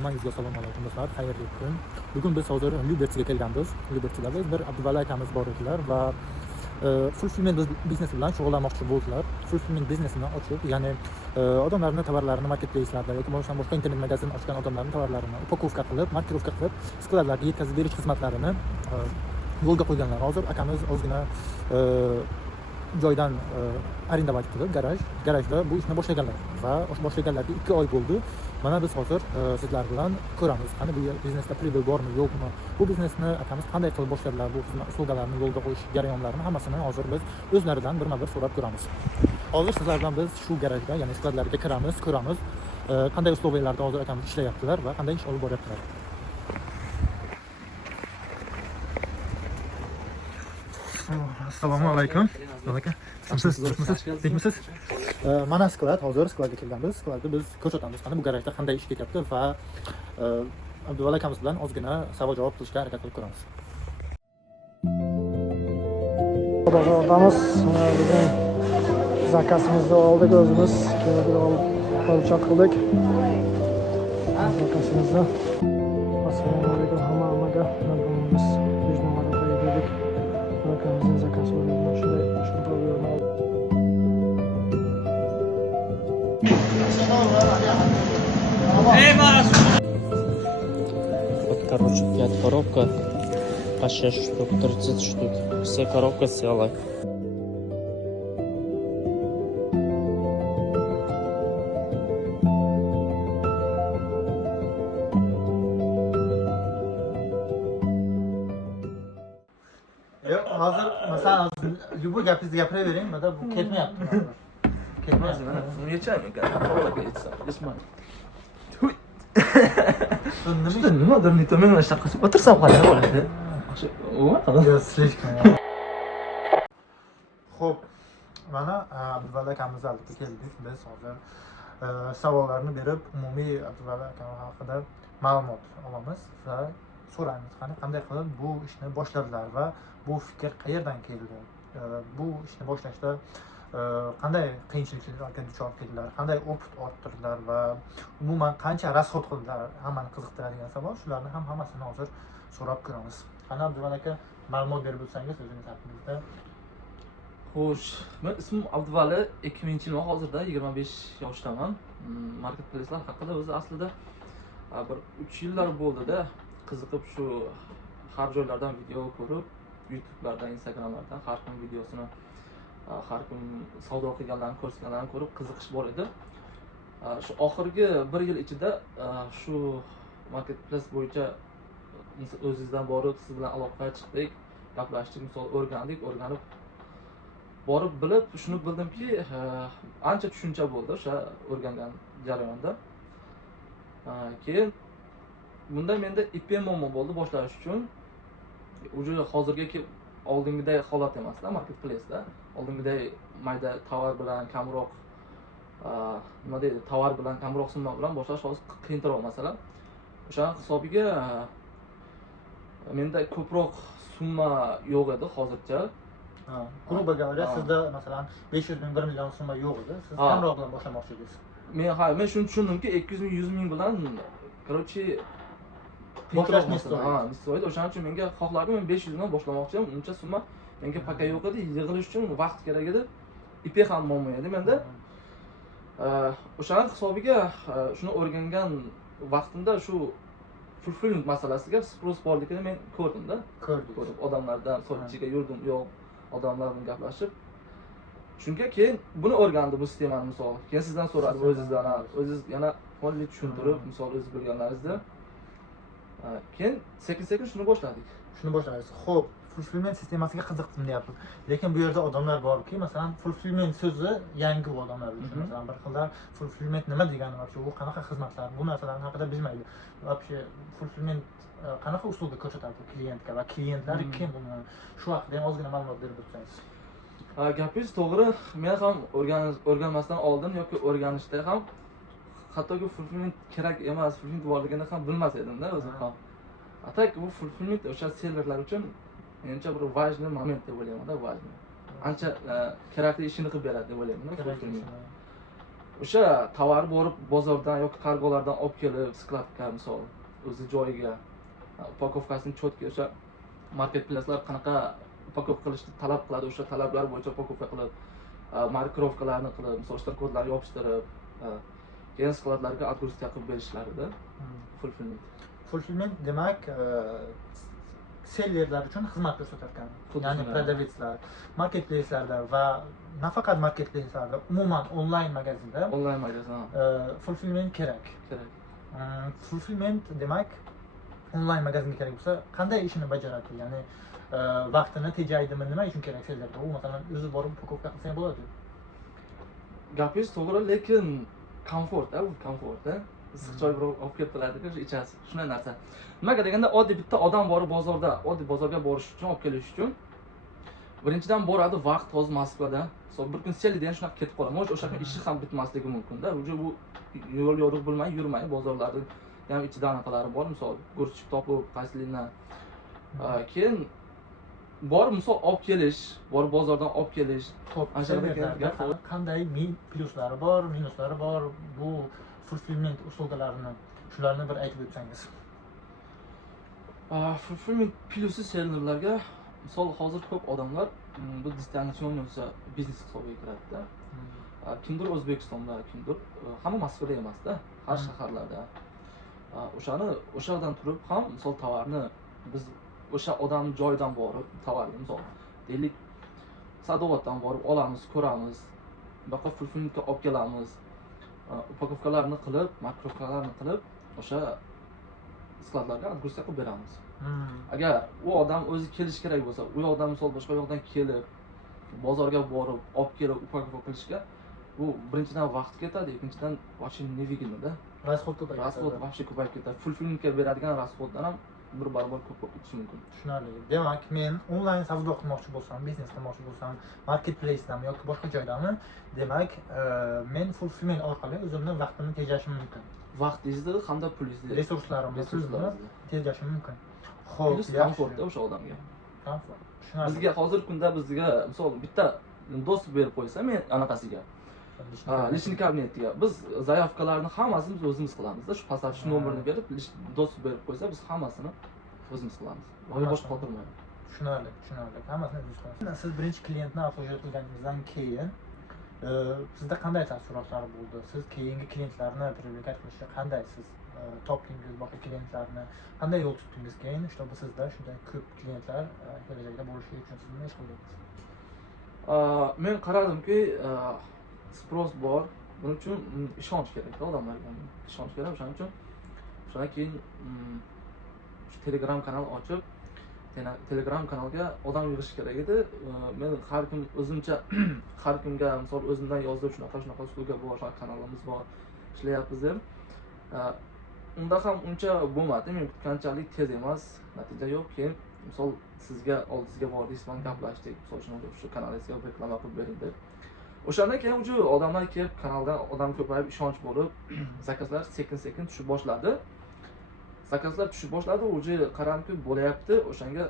hammangizga assalomu alaykum do'stlar, xayrli kun. Bugun biz hozir Liberty'ga kelganmiz. Liberty'da bir Abduvali akamiz bor edilar va fulfillment biznesi bilan shug'ullanmoqchi bo'ldilar. Fulfillment biznesini ochib, ya'ni odamlarning tovarlarini marketplace'larda yoki boshqa internet magazin ochgan odamlarning tovarlarini upakovka qilib, markirovka qilib, skladlarga yetkazib berish xizmatlarini yo'lga qo'yganlar. Hozir akamiz ozgina joydan arendovat qilib garajda bu ishni boshlaganlar va boshlaganlarga 2 oy bo'ldi. Mana biz hozir sizlar bilan ko'ramiz. Qani bu biznesda pribol bormi, yo'qmi? Bu biznesni akamiz qanday qilib boshladilar? Bu uslugalarni yo'lga qo'yish jarayonlarini hammasini hozir biz o'zlaridan birma-bir so'rab ko'ramiz. Hozir sizlar bilan biz shu garajda, ya'ni skladlarga kiramiz, ko'ramiz. Qanday uslugalarda hozir akamiz ishlayaptilar va qanday ish olib boryaptilar. Assalomu alaykum. Tekmisiz? Mana sklad, hozir skladga kelganmiz. Skladda biz ko'rsatamiz, qani bu garajda qanday ish ketyapti va Abduvali akamiz bilan ozgina savol-javob qilishga harakat qilib ko'ramiz. Odamız bizim zakasımızda oldik, o'zimiz qo'lchaq qildik. Zakasımızda. Assalomu alaykum hammaga. Biz 100 numara qo'ydik. Zakamızın zakası var. Şunu koyuyorum. Вот, короче, 5 коробка по 6 штук, 30 штук. Все коробка целая. Yo'q, hozir masalan любой gapingizni gapiravering, mana bu ketmayapti. Ketmayapti. Uni yechaymi ekan? Havoga yetsam, yechmadi. Nimadir men mana shunaqa qilib o'tirsam qanday bo'ladi? Xo'p, mana Abduvali akamiz oldiga keldik. Biz hozir savollarni berib, umumiy Abduvali akamiz haqida ma'lumot olamiz va so'raymiz, qanday qilib bu ishni boshladilar va bu fikr qayerdan keldi? Bu ishni boshlashda qanday qiyinchiliklarga duchor keldilar, qanday opit orttirdilar va umuman qancha rasxod qildilar? Hammani qiziqtiradigan savol. Shularni ham hammasini hozir so'rab ko'ramiz. Qani Abduvali aka, ma'lumot berib o'tsangiz o'zingiz haqingizda. Xo'sh, men ismim Abduvali, 2000-yil hozirda 25 yoshdaman. Marketplace'lar haqida o'zi aslida bir 3 yillar bo'ldi-da, qiziqib shu har joylardan video ko'rib, YouTube'lardan, Instagram'lardan har kim videosini, har kim savdo qilganlarni, ko'rsatganlarni ko'rib qiziqish bor edi. Shu oxirgi 1 yil ichida shu marketplace bo'yicha o'zingizdan borib, siz bilan aloqaga chiqdik, gaplashdik, misol o'rganib borib bilib, shuni bildimki, ancha tushuncha bo'ldi o'sha o'rgangan jarayonda. Keyin bunda menda ipem muammo bo'ldi boshlash uchun. Uje hozirgi oldingiday holat emasda marketplace'da. Oldingiday mayda tovar bilan kamroq nima deydi, tovar bilan kamroq summa bilan boshlash hozir qiyinroq masalan. O'sha hisobiga menda ko'proq summa yo'q edi hozircha. Gruba говоря, sizda masalan 500 ming, 1 million summa yo'q edi. Siz kamroq bilan boshlamoqchi edingiz. Men shuni tushundimki, 200 ming, 100 ming bilan короче boshlash nistoydi. O'shaning uchun menga xohlardim, men 500 dan boshlamoqchi edim. Uncha summa menga paka yo'q edi. Yig'ilish uchun vaqt kerak edi. Ipi ham muammo edi menda. O'shaning hisobiga shuni o'rgangan vaqtimda shu fulfillment masalasiga spros borligini men ko'rdim-da. Ko'rib odamlardan so'rashga yurdim, yo'q, odamlar bilan gaplashib. Shunga keyin buni o'rgandim bu sistemani misol. Keyin sizdan so'radim o'zingizdan, o'zingiz yana qonli tushuntirib, misol o'zingiz bilganlaringizni. Keyin sekin-sekin shuni boshladik. Xo'p, fulfillment sistemasiga qiziqdim deyapsiz. Lekin bu yerda odamlar borki, masalan, fulfillment so'zi yangi bu odamlar uchun. Masalan, bir xillar fulfillment nima degani va bu qanaqa xizmatlar, bu narsalarni haqida bilmaydi. Вообще fulfillment qanaqa uslubda ko'rsatadi klientga va klientlar kim buni? Shu haqida ham ozgina ma'lumot berib o'tsangiz. Gapingiz to'g'ri. Men ham o'rganmasdan oldin yoki o'rganishda ham hattoki fulfillment kerak emas, fulfillment borligini ham bilmas edim-da o'zim ham. Atak bu fulfillment o'sha sellerlar uchun menimcha bir важный moment deb o'ylayman-da, важный. Ancha kerakli ishini qilib beradi deb o'ylayman-da fulfillment. o'sha tovar borib bozordan yoki kargolardan olib kelib skladga misol o'zi joyiga upakovkasini cho'tki o'sha marketplacelar qanaqa upakovka qilishni talab qiladi, o'sha talablar bo'yicha upakovka qilib, markirovkalarni qilib, misol shtrix-kodlarni yopishtirib, keyin skladlarga отгрузка qilib berishlarida fulfillment. Fulfillment demak sellerlar uchun xizmat ko'rsatadigan, ya'ni продавецlar, marketplacelarda va nafaqat marketplacelarda, umuman onlayn magazinda Onlayn magazin. fulfillment kerak. Kerak. Fulfillment demak onlayn magazinga kerak bo'lsa, qanday ishini bajaradi? Ya'ni vaqtini tejaydimi, nima uchun kerak sellerga? U masalan o'zi borib upakovka qilsa bo'ladi. Gapingiz to'g'ri, lekin komfort, bu komfort. Issiq choy birov olib keltiradi-ku, ichasiz. Shunday narsa. Nimaga deganda, oddiy bitta odam borib bozorda, oddiy bozorga borish uchun, olib kelish uchun birinchidan boradi vaqt hozir Moskvada. Bir kun sellidan shunaqa ketib qoladi. Mo'sh o'sha kun ishi ham bitmasligi mumkin-da. Bu yo'l yo'riq bo'lmay yurmay bozorlarda ham ichida anaqalari bor, misol go'rchik topib, qaysiligini keyin borib misol olib kelish, borib bozordan olib kelish. Sellerlarda qanday plyuslari bor, minuslari bor, bu fulfillment uslugalarini shularni bir aytib o'tsangiz. Fulfillment plyusi sellerlarga misol hozir ko'p odamlar bu distansioniy biznes hisobiga kiradi-da. Kimdir O'zbekistonda, kimdir hamma Moskvada emas-da, har shaharlarda. O'shadan turib ham misol tovarni biz o'sha odam joyidan borib tovarni misol deylik Sadovatdan borib olamiz, ko'ramiz, boshqa fulfillmentga olib kelamiz. Upakovkalarni qilib, markirovkalarni qilib, o'sha skladlarga отгрузка qilib beramiz. Agar u odam o'zi kelish kerak bo'lsa, u yoqdan misol boshqa yoqdan kelib, bozorga borib, olib kelib upakovka qilishga bu birinchidan vaqt ketadi, ikkinchidan вообще невыгодно-da. Расход ko'payadi. Расход вообще ko'payib ketadi. Fulfillmentga beradigan rasxoddan ham bir barobar ko'p ketishi mumkin. Tushunarli. Demak, men onlayn savdo qilmoqchi bo'lsam, biznes qilmoqchi bo'lsam, marketplace'dami yoki boshqa joydami, demak, men fulfillment orqali o'zimning vaqtimni tejashim mumkin. Vaqtingizni hamda pulingizni, Resurslarimni tejashim mumkin. Xo'p, komfortda o'sha odamga. Komfort. Tushunarli. Bizga hozirgi kunda bizga misol bitta dostуп berib qo'ysa, men anaqasiga lishni kabinetiga biz zaявкаlarni hammasini biz o'zimiz qilamizda. Shu pasash nomerini berib, dostуп berib qo'ysa, biz hammasini o'zimiz qilamiz. Boshqa qotirmaymiz. Tushunarli. Hammasini o'zimiz qilamiz. Siz birinchi klientni approach qilganingizdan keyin sizda qanday taassurotlar bo'ldi? Siz keyingi klientlarni привлекать qilishga qanday siz topdingiz, boshqa klientlarni qanday yo'l tutdingiz keyin, чтобы sizda shunday ko'p klientlar kelajakda bo'lishi uchun siz nima ish qildingiz? Men qaradimki, sпрос bor. Buning uchun ishonch kerak odamlarga. Ishonch kerak. O'shaning uchun shundan keyin Telegram kanal ochib, Telegram kanalga odam yig'ish kerak edi. Men har kim o'zimcha har kimga misol o'zimdan yozib, shunaqa uslubga bor, kanalimiz bor, ishlayapmiz deb. Unda ham uncha bo'lmadi. Men kutganchalik tez emas, natija yo'q. Keyin misol sizga oldingizga bordik, bilan gaplashdik. Misol shu kanalingizga reklama qilib bering deb. O'shandan keyin uju odamlar kelib, kanaldan odam ko'payib, ishonch bo'lib, zakazlar sekin-sekin tushib boshladi. Zakazlar tushib boshladi, uju qaramki bo'layapti. O'shanga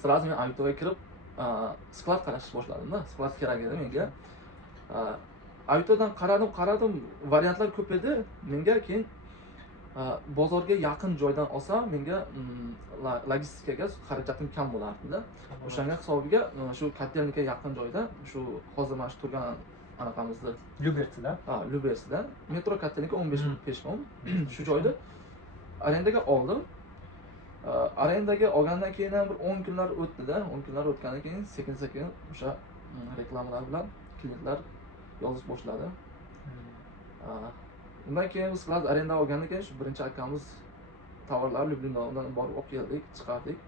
sразу men Avitoga kirib, sklad qarashni boshladim-da. Sklad kerak edi menga. Avitodan qaradim, variantlar ko'p edi. Menga keyin bozorga yaqin joydan olsam, menga logistikaga xarajatim kam bo'lardi-da. O'shanga hisobiga shu Kotelnikka yaqin joyda, shu hozir mana shu turgan anaqamizda Lyubertsida. Lyubertsida. Metro Kotelnikka 15 minut peshqom. Shu joyda arendaga oldim. Arendaga olgandan keyin ham bir 10 kunlar o'tdi-da. 10 kunlar o'tgandan keyin sekin-sekin o'sha reklamalar bilan klientlar yozish boshladi. Undan keyin biz sklad arenda olgandan keyin shu birinchi akamiz tovarlar Lyublindan borib olib keldik, chiqardik.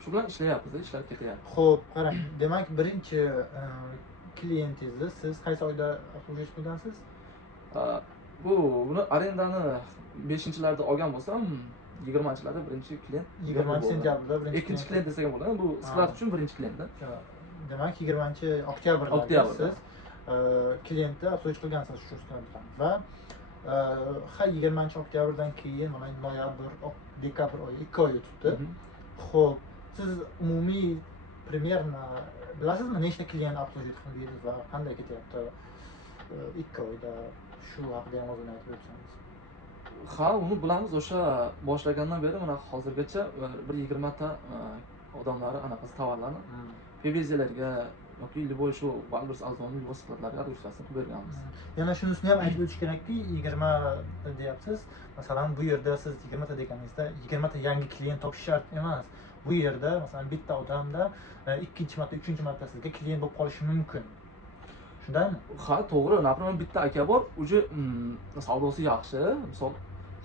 Shu bilan ishlayapmiz, ishlar ketyapti. Xo'p, qarang, demak birinchi klientingizni siz qaysi oyda approach qilgansiz? Buni arendani 5-larda olgan bo'lsam, 20-larda birinchi klient. 20-sentyabrda birinchi. Ikkinchi klient desak ham bo'ladi. Bu sklad uchun birinchi klient-da. Demak 20-oktyabrda siz klientni approach qilgansiz shu sklad bilan. Va 20-oktyabrdan keyin mana noyabr, dekabr oyi 2 oy o'tibdi. Xo'p, siz umumiy примерно bilasizmi nechta klient approach qildingiz va qanday ketyapti? ikki oyda shu haqida ham ozgina aytib o'tsangiz. Ha, uni bilamiz. O'sha boshlagandan beri mana hozirgacha bir 20 ta odamlari anaqasi tovarlarni PVZlarga yoki любой shu bir arzon velosipedlarga registratsiya qilib berganmiz. Yana shunisini ham aytib o'tish kerakki, 20 deyapsiz. Masalan, bu yerda siz 20 ta deganingizda 20 ta yangi klient topish shart emas. Bu yerda masalan bitta odamda ikkinchi marta, uchinchi marta sizga klient bo'lib qolishi mumkin. Shundaymi? Ha, to'g'ri. Например, bitta aka bor, uje savdosi yaxshi. Misol,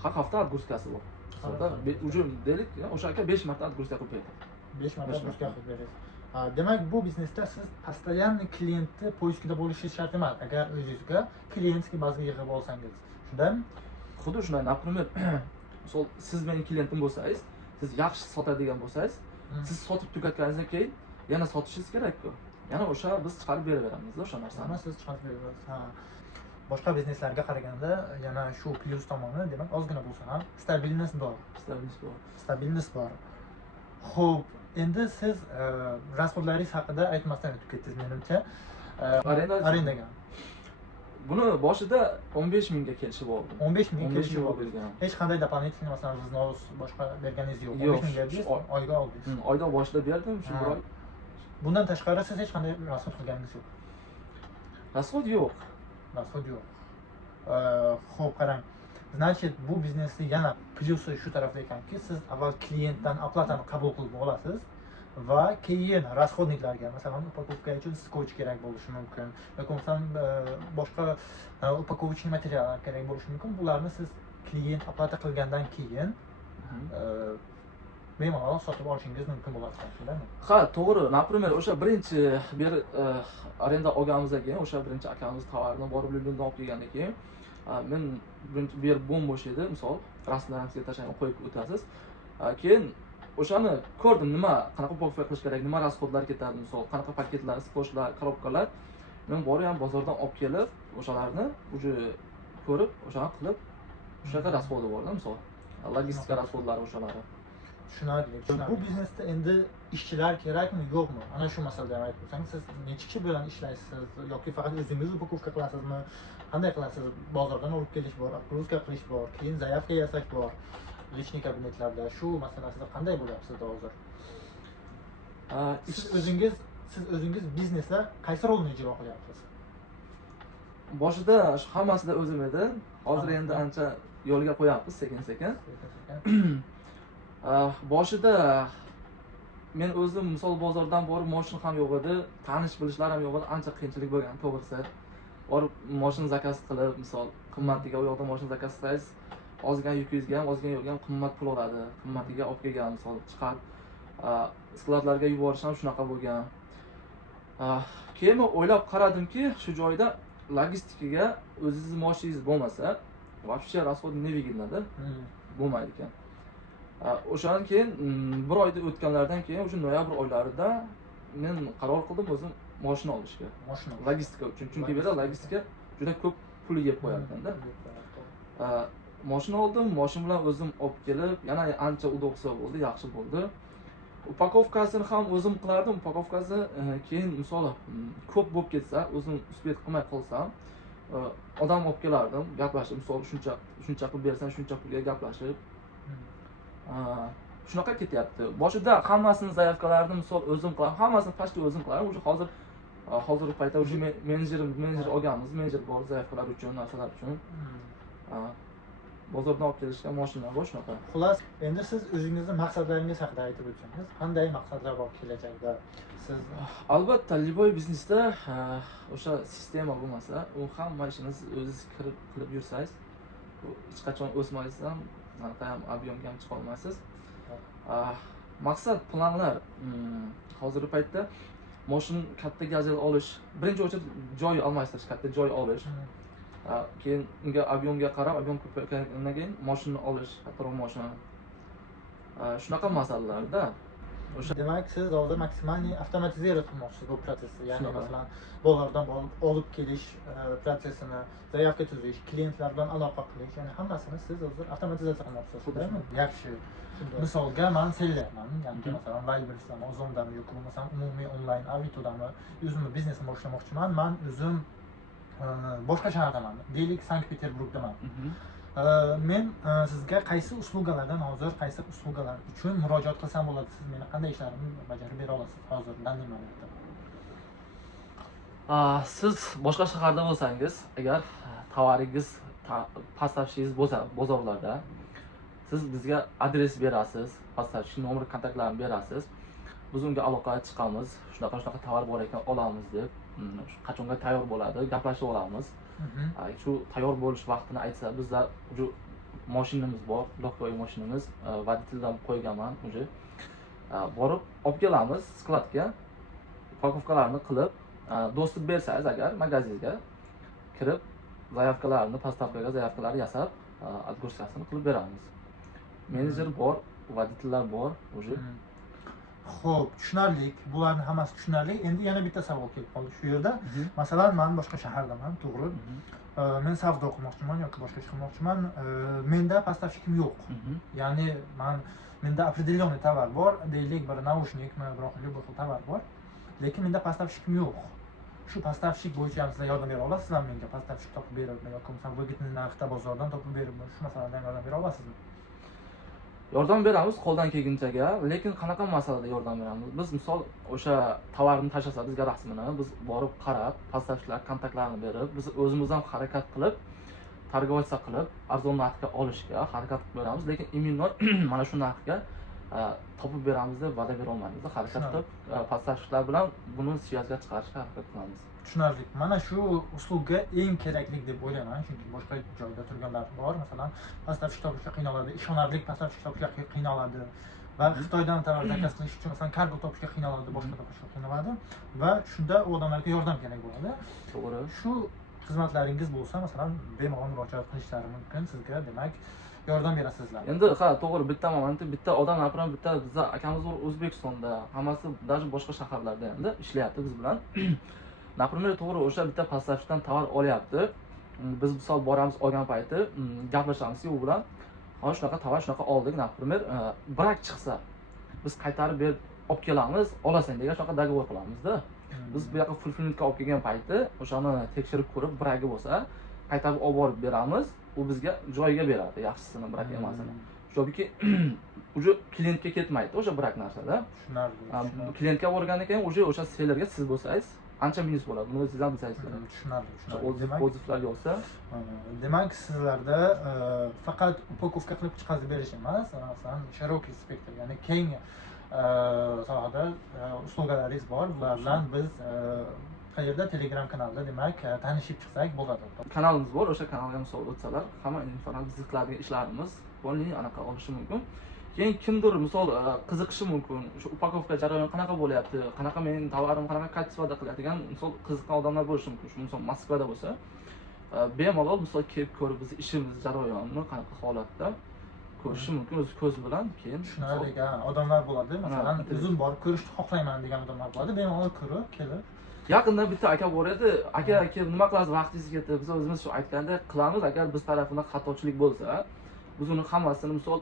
har hafta отгрузкасы bor. Misolda uje deylik, o'sha aka 5 marta отгрузка qilib berdi. 5 marta отгрузка qilib berasiz. Demak, bu biznesda siz постоянный klientni poiskida bo'lishingiz shart emas. Agar o'zingizga klientskiy bazga yig'ib olsangiz. Shundaymi? Xuddi shunday. Например, misol siz mening klientim bo'lsangiz, siz yaxshi sotadigan bo'lsangiz, siz sotib tugatganingizdan keyin yana sotishingiz kerak-ku. Yana o'sha biz chiqarib beraveramiz o'sha narsani. Siz chiqarib berasiz. Boshqa bizneslarga qaraganda yana shu plyus tomoni, demak, ozgina bo'lsa ham stabilnost bor. Stabilnost bor. Xo'p, endi siz rasxodlaringiz haqida aytmasdan o'tib ketdingiz menimcha. Arendaga. Buni boshida 15 mingga kelishib oldim. 15 mingga kelishib oldim. Hech qanday дополнительный masalan vznос boshqa berganingiz yo'q. 15 ming berdingiz, oyga oldingiz. Oyda boshida berdim, shu bir oy. Bundan tashqari siz hech qanday rasxod qilganingiz yo'q. Rasxod yo'q. Rasxod yo'q. Xo'p, qarang. Значит, bu biznesning yana plyusi shu tarafda ekanki, siz avval klientdan oplatani qabul qilib olasiz va keyin расходникlarga, masalan, upakovka uchun skoch kerak bo'lishi mumkin, yoki bo'lmasam boshqa upakovочный materiallar kerak bo'lishi mumkin. Bularni siz klient oplata qilgandan keyin bemalol sotib olishingiz mumkin bo'ladi, shundaymi? Ha, to'g'ri. Например, o'sha birinchi bir arenda olganimizdan keyin, o'sha birinchi akamiz tovarni borib Lyubindan olib kelgandan keyin, men birinchi bir bomb bo'sh edi, misol, rasmlarni sizga tashlab qo'yib o'tasiz. Keyin o'shani ko'rdim, nima qanaqa upakovka qilish kerak, nima rasxodlar ketadi, misol, qanaqa paketlar, skochlar, korobkalar. Men borib ham bozordan olib kelib, o'shalarni uje ko'rib, o'shani qilib, o'shaga rasxodi bor-da, misol. Logistika rasxodlari o'shalari. Tushunarli. Bu biznesda endi ishchilar kerakmi, yo'qmi? Ana shu masalada aytib o'tsangiz, siz necha kishi bilan ishlaysiz yoki faqat o'zingiz upakovka qilasizmi? Qanday qilasiz? Bozordan olib kelish bor, отгрузка qilish bor, keyin заявка yasash bor. Личный kabinetlarda shu masalasida qanday bo'lyapsiz hozir? Siz o'zingiz biznesda qaysi rolni ijro qilyapsiz? Boshida shu hammasida o'zim edi. Hozir endi ancha yo'lga qo'yapmiz sekin-sekin. Boshida men o'zim misol bozordan borib mashina ham yo'q edi, tanish bilishlar ham yo'q edi, ancha qiyinchilik bo'lgan, to'g'risi. Borib mashina zakaz qilib, misol qimmatiga u yoqda mashina zakaz qilsangiz, ozgan yukingizga ham, ozgan yo'lga ham qimmat pul oladi. Qimmatiga olib kelgan, misol chiqarib skladlarga yuborish ham shunaqa bo'lgan. Keyin o'ylab qaradimki, shu joyda logistikaga o'zingiz mashinangiz bo'lmasa, вообще расход невыгодно-da, bo'lmaydi ekan. O'shadan keyin bir oyda o'tganlardan keyin o'sha noyabr oylarida men qaror qildim o'zim mashina olishga. Logistika uchun. Chunki bu yerda logistika juda ko'p pul yeb qo'yar ekanda. Mashina oldim, mashina bilan o'zim olib kelib, yana ancha udobsiz bo'ldi, yaxshi bo'ldi. Upakovkasini ham o'zim qilardim. Upakovkasi keyin misol ko'p bo'lib ketsa, o'zim uspet qilmay qolsam, odam olib kelardim, gaplashib, misol shuncha qilib bersan, shuncha pulga gaplashib. Shunaqa ketyapti. Boshida hammasini zaявкalarini misol o'zim qilaman, hammasini почти o'zim qilaman. O'sha hozirgi paytda o'sha menejer olganmiz, menejer bor zaявкalar uchun, narsalar uchun. Bozordan olib kelishga mashina bor shunaqa. Xullas, endi siz o'zingizning maqsadlaringiz haqida aytib o'tsangiz, qanday maqsadlar bor kelajakda? Siz albatta, любой biznesda o'sha sistema bo'lmasa, u hamma ishingiz o'zingiz qilib yursangiz, hech qachon o'smaysiz ham, ham объемga ham chiqa olmaysiz. Maqsad, planlar hozirgi paytda mashina katta gadjet olish, birinchi o'chirib joy almashtirish, katta joy olish. Keyin unga объемga qarab, объем ko'paygandan keyin mashina olish, kattaroq mashina. Shunaqa masalalarda. Demak, siz hozir maksimalniy avtomatizatsiya qilmoqchisiz bu prosesni. Ya'ni masalan, bozordan olib kelish prosesini, zaявка tuzish, klientlar bilan aloqa qilish, ya'ni hammasini siz hozir avtomatizatsiya qilmoqchisiz, to'g'rimi? Yaxshi. Misolga men sellerman, ya'ni masalan, Wildberries'dan, Ozondan yoki bo'lmasam umumiy onlayn Avitodami o'zimni biznesimni boshlamoqchiman. Men o'zim boshqa shahardaman. Deylik Sankt-Peterburgdaman. Men sizga qaysi uslugalardan hozir qaysi uslugalar uchun murojaat qilsam bo'ladi? Siz meni qanday ishlarimni bajarib bera olasiz hozir danli momentda? Siz boshqa shaharda bo'lsangiz, agar tovaringiz поставщиgingiz bo'lsa bozorlarda, siz bizga adres berasiz, поставщик nomer, kontaktlarini berasiz. Biz unga aloqaga chiqamiz. Shunaqa tovar bor ekan olamiz deb, qachonga tayyor bo'ladi, gaplashib olamiz. Shu tayyor bo'lish vaqtini aytsa, bizda uje mashinamiz bor, lokvoy mashinamiz, voditeldan qo'yganman uje. Borib olib kelamiz skladga. Upakovkalarni qilib, do'stib bersangiz agar magazinga kirib, zaявкаларni, поставкаga zaявкалар yasab, отгрузкасini qilib beramiz. Menejer bor, voditellar bor uje. Xo'p, tushunarli. Bularning hammasi tushunarli. Endi yana bitta savol kelib qoldi shu yerda. Masalan, men boshqa shahardaman, to'g'ri. Men savdo qilmoqchiman yoki boshqa ish qilmoqchiman. Menda поставщикim yo'q. Ya'ni menda определенный tovar bor, deylik bir naushnik, biroq любой xil tovar bor. Lekin menda поставщикim yo'q. Shu поставщик bo'yicha ham sizlar yordam bera olasizmi menga? Поставщик topib berib yoki bo'lmasa выгодный narxda bozordan topib berib, shu masaladan yordam bera olasizmi? Yordam beramiz qo'ldan kelgunchaga, lekin qanaqa masalada yordam beramiz? Biz misol o'sha tovarni tashlasa bizga rasmini, biz borib qarab, поставщикlar kontaktlarini berib, biz o'zimiz ham harakat qilib, targovatsiya qilib, arzon narxga olishga harakat qilib beramiz, lekin imенно mana shu narxga topib beramiz deb va'da bera olmaymiz. Harakat qilib, поставщикlar bilan buni siyosatga chiqarishga harakat qilamiz. Tushunarli. Mana shu uslubga eng kerakli deb o'ylayman, chunki boshqa joyda turganlar bor. Masalan, поставщик topishga qiynaladi, ishonarli поставщик topishga qiynaladi va Xitoydan tovar zakaz qilish uchun masalan kargo topishga qiynaladi, boshqa topishga qiynaladi va shunda u odamlarga yordam kerak bo'ladi. To'g'ri. Shu xizmatlaringiz bo'lsa, masalan, bemalol murojaat qilishlari mumkin sizga, demak, yordam berasizlar. Endi to'g'ri, bitta momentda bitta odam, napример, bitta bizda akamiz bor O'zbekistonda, hammasi даже boshqa shaharlarda endi ishlayapti biz bilan. Например, to'g'ri o'sha bitta поставщикdan tovar olyapti. Biz misol boramiz olgan payti, gaplashamiz u bilan. Hozir shunaqa tovar shunaqa oldik, например, brak chiqsa, biz qaytarib berib olib kelamiz, olasan degan shunaqa dogovor qilamizda. Biz bu yoqqa fulfillmentga olib kelgan payti, o'shani tekshirib ko'rib, bragi bo'lsa, qaytarib olib borib beramiz, u bizga joyiga beradi, yaxshisini, brak emasini. Chunki uje klientga ketmaydi o'sha brak narsada. Tushunarli. Klientga borgandan keyin uje o'sha sellerga siz bo'lsangiz, ancha minus bo'ladi. Buni siz ham bilsangiz kerak. Tushunarli. O'ziflar yozsa, demak sizlarda faqat upakovka qilib chiqarib berish emas, masalan, широкий spektr, ya'ni keng sohada uslugalaringiz bor. Bular bilan biz qayerda Telegram kanalida demak tanishib chiqsak bo'ladi. Kanalimiz bor, o'sha kanalga misol o'tsalar, hamma informatsiya biz qiladigan ishlarimiz bo'lni anaqa olishi mumkin. Keyin kimdir misol qiziqishi mumkin. Shu upakovka jarayoni qanaqa bo'lyapti, qanaqa mening tovarim qanaqa kачествоda qiladigan misol qiziqqan odamlar bo'lishi mumkin. Shu misol Moskvada bo'lsa, bemalol misol kelib ko'rib biz ishimiz jarayonini qanaqa holatda ko'rishi mumkin o'z ko'z bilan. Keyin tushunarli odamlar bo'ladi. Masalan, o'zim borib ko'rishni xohlayman degan odamlar bo'ladi. Bemalol ko'rib, kelib. Yaqinda bitta aka bor edi. Aka nima qilasiz, vaqtingiz ketdi. Biz o'zimiz shu aytgandek qilamiz. Agar biz tarafimizdan xatochilik bo'lsa, biz uni hammasini misol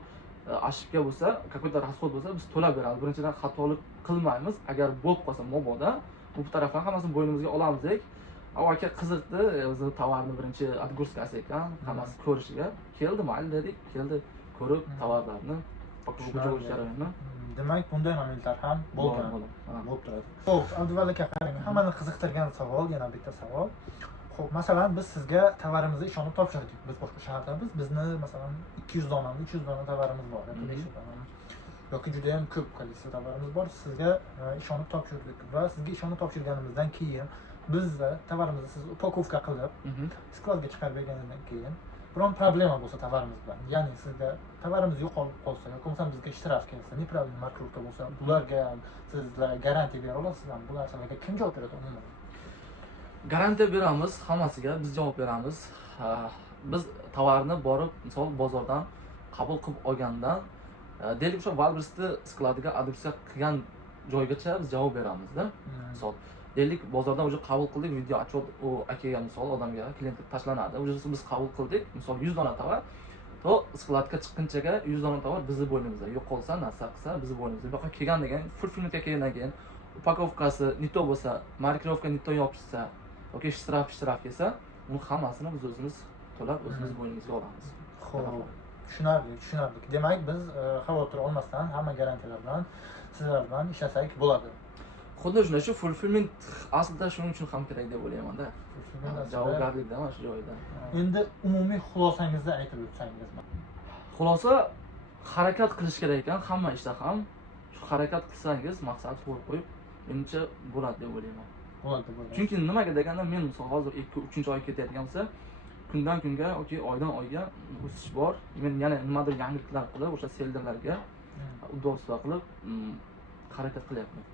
ошибка bo'lsa, какой-то расход bo'lsa, biz to'lab beramiz. Birinchidan xatolik qilmaymiz. Agar bo'lib qolsa mobodo, bu tarafdan hammasini bo'ynimizga olamizdik. Aka qiziqdi, o'zi tovarni birinchi отгрузкасы ekan, hammasi ko'rishiga keldi, mayli dedik, keldi, ko'rib tovarlarni, pakovka jarayonini. Demak, bunday momentlar ham bo'lgan. Bo'lib turadi. Xo'p, Abduvali aka, qarang, hammani qiziqtirgan savol, yana bitta savol. Xo'p, masalan, biz sizga tovarimizni ishonib topshirdik. Biz boshqa shahardamiz. Bizni masalan 200 donami, 300 dona tovarimiz bor, yoki juda ham ko'p kolleksiya tovarimiz bor. Sizga ishonib topshirdik va sizga ishonib topshirganimizdan keyin biz tovarimizni siz upakovka qilib, skladga chiqarib bergandan keyin biron problema bo'lsa tovarimiz bilan, ya'ni sizga tovarimiz yo'qolib qolsa yoki bo'lmasa bizga shtraf kelsa, neправильный markirovka bo'lsa, bularga sizlar garantiya bera olasizmi? Bu narsalarga kim javob beradi umuman? Garantiya beramiz, hammasiga biz javob beramiz. Biz tovarni borib, misol bozordan qabul qilib olgandan, deylik o'sha Valbristni skladiga adresiya qilgan joygacha biz javob beramizda. Misol deylik bozordan o'zi qabul qildik, video отчет u akaga misol odamga, klientga tashlanadi. O'zi biz qabul qildik, misol 100 dona tovar, to skladga chiqqunchaga 100 dona tovar bizni bo'ynimizda. Yo'qolsa, narsa qilsa bizni bo'ynimizda. Bu yoqqa kelgandan keyin, fulfillmentga kelgandan keyin upakovkasi nito bo'lsa, markirovka nito yopishsa, yoki shtraf kelsa, uni hammasini biz o'zimiz to'lab o'zimiz bo'ynimizga olamiz. Xo'p, tushunarli. Demak, biz xavotir olmasdan hamma garantiyalar bilan sizlar bilan ishlasak bo'ladi. Xuddi shunday, shu fulfillment aslida shuning uchun ham kerak deb o'ylayman-da. Javobgarlikda mana shu joyda. Endi umumiy xulosangizni aytib o'tsangiz. Xulosa harakat qilish kerak ekan hamma ishda ham. Shu harakat qilsangiz, maqsad qo'yib, menimcha bo'ladi deb o'ylayman. Bo'ladi. Chunki nimaga deganda men misol hozir 2-3 oy ketayotgan bo'lsa, kundan kunga yoki oydan oyga o'sish bor. Men yana nimadir yangiliklar qilib, o'sha selderlarga udolstva qilib harakat qilyapman.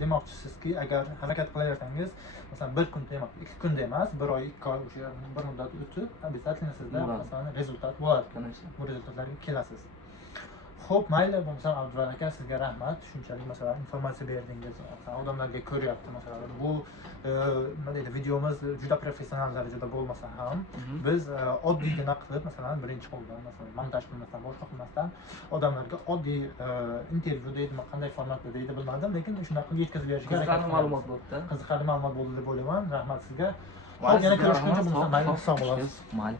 Demoqchisizki, agar harakat qilaversangiz, masalan 1 kun emas, 2 kunda emas, 1 oy, 2 oy o'sha bir muddat o'tib, обязательно sizda masalan rezultat bo'ladi. Bu rezultatlarga kelasiz. Xo'p, mayli, masalan Abduvali aka, sizga rahmat. Shunchalik masalan informatsiya berdingiz. Odamlarga ko'ryapti masalan. Bu nima deydi, videomiz juda professional darajada bo'lmasa ham, biz oddiygina qilib, masalan, birinchi qo'ldan, masalan, montaj qilmasdan, boshqa qilmasdan odamlarga oddiy intervyu deydimi, qanday formatda deydi bilmadim, lekin shunaqa qilib yetkazib berishga qiziqarli ma'lumot bo'ldi. Qiziqarli ma'lumot bo'ldi deb o'ylayman. Rahmat sizga. Hop, yana ko'rishguncha bo'lsa mayli, sog' bo'lasiz. Mayli.